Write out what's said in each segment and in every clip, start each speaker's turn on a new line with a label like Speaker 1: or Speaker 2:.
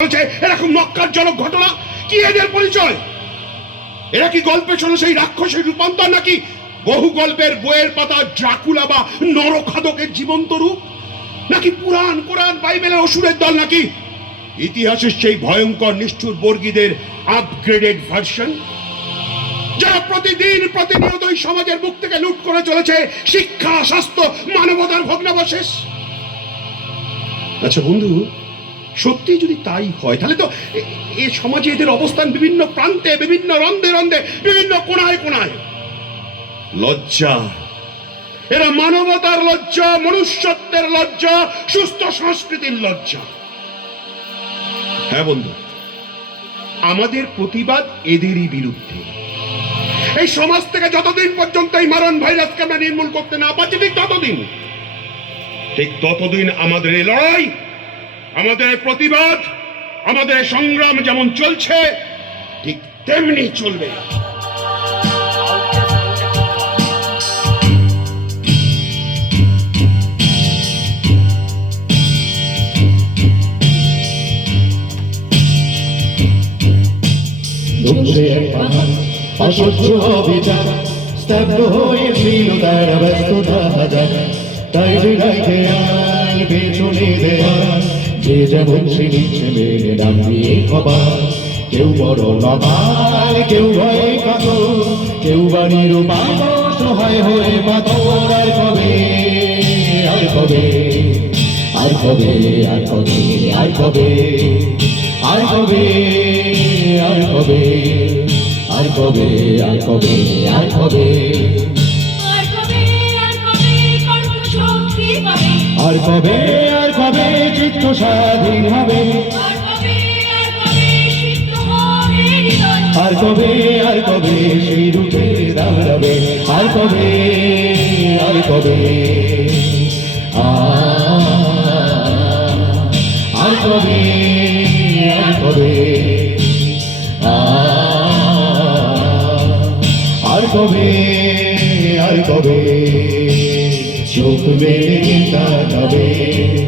Speaker 1: চলেছে এরকম নক্কারজনক ঘটনা কি এদের পরিচয়? এরা কি গল্পে সেই রাক্ষসের রূপান্তর নাকি বহু গল্পের বইয়ের পাতা ড্রাকুলা বা নরখাদকের জীবন্ত রূপ? নাকি পুরাণ, কোরআন, বাইবেলের অসুরের দল নাকি ইতিহাসের সেই ভয়ঙ্কর, নিষ্ঠুর বর্গীদের আপগ্রেডেড ভার্সন যারা প্রতিদিন প্রতিনিয়ত সমাজের মুখ থেকে লুট করে চলেছে, শিক্ষা, স্বাস্থ্য, মানবতার ভগ্নাবশেষ? আচ্ছা বন্ধু সত্যি যদি তাই হয়, তাহলে তো এ- সমাজে এদের অবস্থান বিভিন্ন প্রান্তে, বিভিন্ন রন্ধে রন্ধে, বিভিন্ন কোনায় কোনায় লজ্জা। এরা মানবতার লজ্জা, মনুষ্যত্বের লজ্জা, সুস্থ সংস্কৃতির লজ্জা। হ্যাঁ বন্ধু, আমাদের প্রতিবাদ এদেরই বিরুদ্ধে। এই সমাজ থেকে যতদিন পর্যন্ত এই মারণ ভাইরাসকে আমরা নির্মূল করতে না পারছি, ঠিক ততদিন। ঠিক ততদিন আমাদের এই লড়াই আমাদের প্রতিবাদ আমাদের সংগ্রাম যেমন চলছে ঠিক তেমনি চলবে।
Speaker 2: অসহ্য তাই যে পেছনে দেয়? যেমন সে নিচ্ছে মেনে নাম দিয়ে খবর কেউ বড় নবাল কেউ ভয়ে কাতর কেউ বাড়ির সহায় হয়ে পাথর আর কবে আর কবে আর কবে আর কবে আর কবে আর কবে আর কবে আর কবে আর কবে আর কবে
Speaker 3: আর কবে
Speaker 2: চিত্ত স্বাধীন হবে।
Speaker 3: আর কবে আর কবে
Speaker 2: সেই রূপে দাঁড়াবে? আর কবে আর কবে? আর কবে আর কবে? আর কবে আর কবে? চোখ মেলে তাকাবে।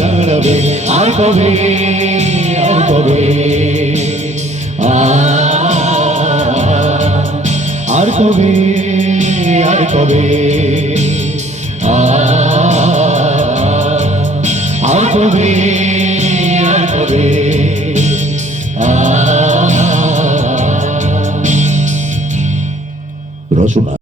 Speaker 2: কবে আর কবে
Speaker 3: আর কবে? আর কবে
Speaker 2: আর কবে? আর কবে
Speaker 3: আর কবে?
Speaker 2: রচনা।